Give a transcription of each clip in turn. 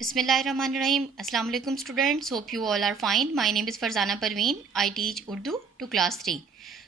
Bismillahirrahmanirrahim. Assalamu alaikum students. Hope you all are fine. My name is Farzana Parveen. I teach Urdu to class 3.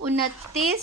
26,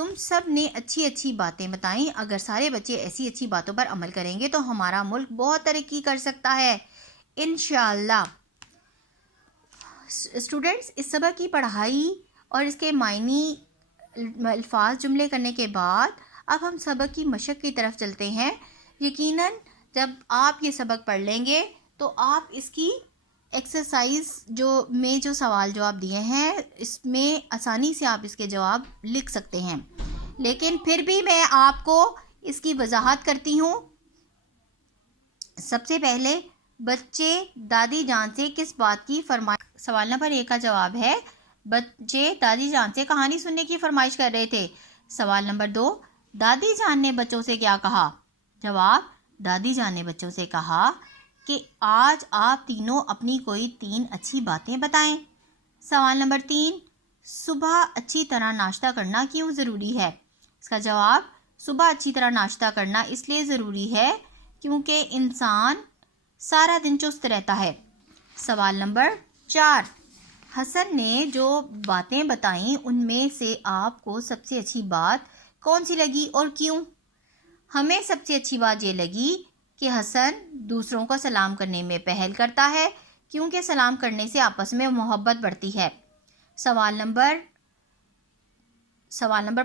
تم سب نے اچھی اچھی باتیں بتائیں. اگر سارے بچے ایسی اچھی باتوں پر عمل کریں گے تو ہمارا ملک بہت ترقی کر سکتا ہے انشاءاللہ. اسٹوڈنٹس، اس سبق کی پڑھائی اور اس کے معنی الفاظ جملے کرنے کے بعد اب ہم سبق کی مشق کی طرف چلتے ہیں. یقیناً جب آپ یہ سبق پڑھ لیں گے تو آپ اس کی ایکسرسائز جو سوال جواب دیے ہیں اس میں آسانی سے آپ اس کے جواب لکھ سکتے ہیں. لیکن پھر بھی میں آپ کو اس کی وضاحت کرتی ہوں. سب سے پہلے بچے دادی جان سے کس بات کی فرمائش. سوال نمبر 1 کا جواب ہے بچے دادی جان سے کہانی سننے کی فرمائش کر رہے تھے. سوال نمبر 2، دادی جان نے بچوں سے کیا کہا. جواب، دادی جان نے بچوں سے کہا کہ آج آپ تینوں اپنی کوئی 3 اچھی باتیں بتائیں. سوال نمبر 3، صبح اچھی طرح ناشتہ کرنا کیوں ضروری ہے. اس کا جواب، صبح اچھی طرح ناشتہ کرنا اس لیے ضروری ہے کیونکہ انسان سارا دن چست رہتا ہے. سوال نمبر 4، حسن نے جو باتیں بتائیں ان میں سے آپ کو سب سے اچھی بات کون سی لگی اور کیوں. ہمیں سب سے اچھی بات یہ لگی کہ حسن دوسروں کو سلام کرنے میں پہل کرتا ہے کیونکہ سلام کرنے سے آپس میں محبت بڑھتی ہے. سوال نمبر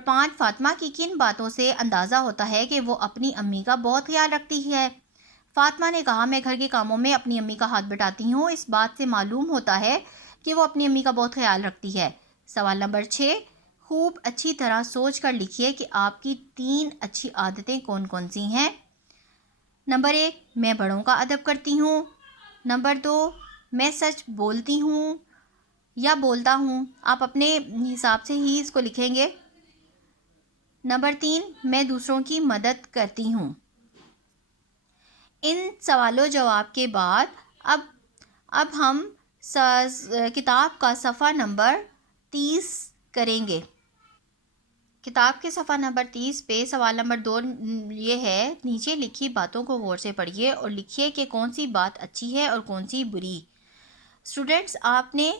5، فاطمہ کی کن باتوں سے اندازہ ہوتا ہے کہ وہ اپنی امی کا بہت خیال رکھتی ہے. فاطمہ نے کہا، میں گھر کے کاموں میں اپنی امی کا ہاتھ بٹاتی ہوں. اس بات سے معلوم ہوتا ہے کہ وہ اپنی امی کا بہت خیال رکھتی ہے. سوال نمبر 6، خوب اچھی طرح سوچ کر لکھیے کہ آپ کی 3 اچھی عادتیں کون کون سی ہیں. نمبر 1، میں بڑوں کا ادب کرتی ہوں. نمبر 2، میں سچ بولتی ہوں یا بولتا ہوں. آپ اپنے حساب سے ہی اس کو لکھیں گے. نمبر 3، میں دوسروں کی مدد کرتی ہوں. ان سوالوں جواب کے بعد اب ہم کتاب کا صفحہ نمبر 30 کریں گے. کتاب کے صفحہ نمبر 30 پہ سوال نمبر 2 یہ ہے، نیچے لکھی باتوں کو غور سے پڑھیے اور لکھیے کہ کون سی بات اچھی ہے اور کون سی بری. اسٹوڈنٹس، آپ نے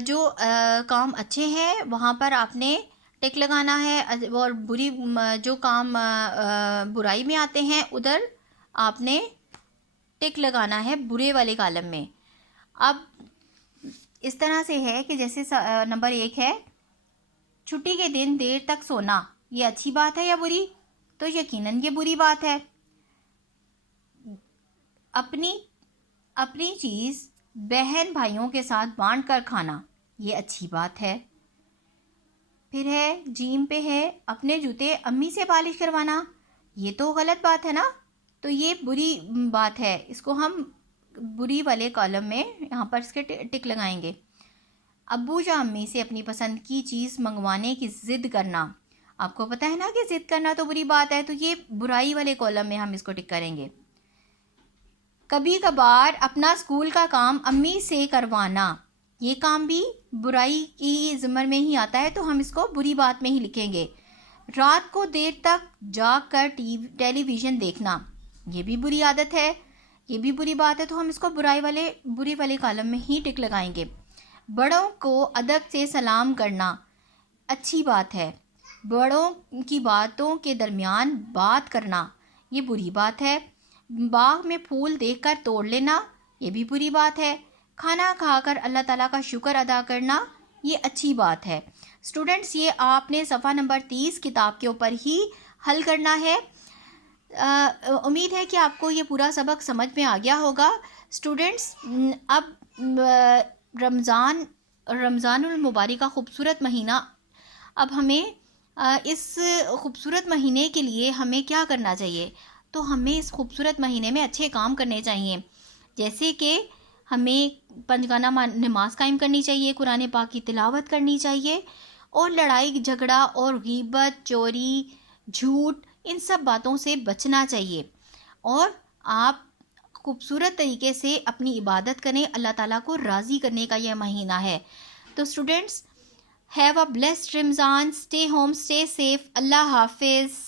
جو کام اچھے ہیں وہاں پر آپ نے ٹک لگانا ہے اور بری جو کام برائی میں آتے ہیں ادھر آپ نے ٹک لگانا ہے برے والے کالم میں. اب اس طرح سے ہے کہ جیسے نمبر 1 ہے، چھٹی کے دن دیر تک سونا یہ اچھی بات ہے یا بری؟ تو یقیناً یہ بری بات ہے. اپنی چیز بہن بھائیوں کے ساتھ بانٹ کر کھانا یہ اچھی بات ہے. پھر ہے جیم پہ ہے، اپنے جوتے امی سے پالش کروانا یہ تو غلط بات ہے نا، تو یہ بری بات ہے. اس کو ہم بری والے کالم میں یہاں پر اس کے ٹک لگائیں گے. ابو یا امی سے اپنی پسند کی چیز منگوانے کی ضد کرنا، آپ کو پتہ ہے نا کہ ضد کرنا تو بری بات ہے، تو یہ برائی والے کالم میں ہم اس کو ٹک کریں گے. کبھی کبھار اپنا اسکول کا کام امی سے کروانا یہ کام بھی برائی کی ضمر میں ہی آتا ہے، تو ہم اس کو بری بات میں ہی لکھیں گے. رات کو دیر تک جاگ کر ٹیلی ویژن دیکھنا یہ بھی بری عادت ہے، یہ بھی بری بات ہے، تو ہم اس کو بری والے کالم میں ہی ٹک لگائیں گے. بڑوں کو ادب سے سلام کرنا اچھی بات ہے. بڑوں کی باتوں کے درمیان بات کرنا یہ بری بات ہے. باغ میں پھول دیکھ کر توڑ لینا یہ بھی بری بات ہے. کھانا کھا کر اللہ تعالیٰ کا شکر ادا کرنا یہ اچھی بات ہے. اسٹوڈنٹس، یہ آپ نے صفحہ نمبر 30 کتاب کے اوپر ہی حل کرنا ہے. امید ہے کہ آپ کو یہ پورا سبق سمجھ میں آ گیا ہوگا. اسٹوڈنٹس، اب رمضان المبارک کا خوبصورت مہینہ، اب ہمیں اس خوبصورت مہینے کے لیے ہمیں کیا کرنا چاہیے؟ تو ہمیں اس خوبصورت مہینے میں اچھے کام کرنے چاہیے، جیسے کہ ہمیں 5 گانا نماز قائم کرنی چاہیے، قرآن پاک کی تلاوت کرنی چاہیے، اور لڑائی جھگڑا اور غیبت، چوری، جھوٹ ان سب باتوں سے بچنا چاہیے. اور آپ خوبصورت طریقے سے اپنی عبادت کریں. اللہ تعالیٰ کو راضی کرنے کا یہ مہینہ ہے. تو students, have a blessed Ramzan. Stay home, stay safe. اللہ حافظ.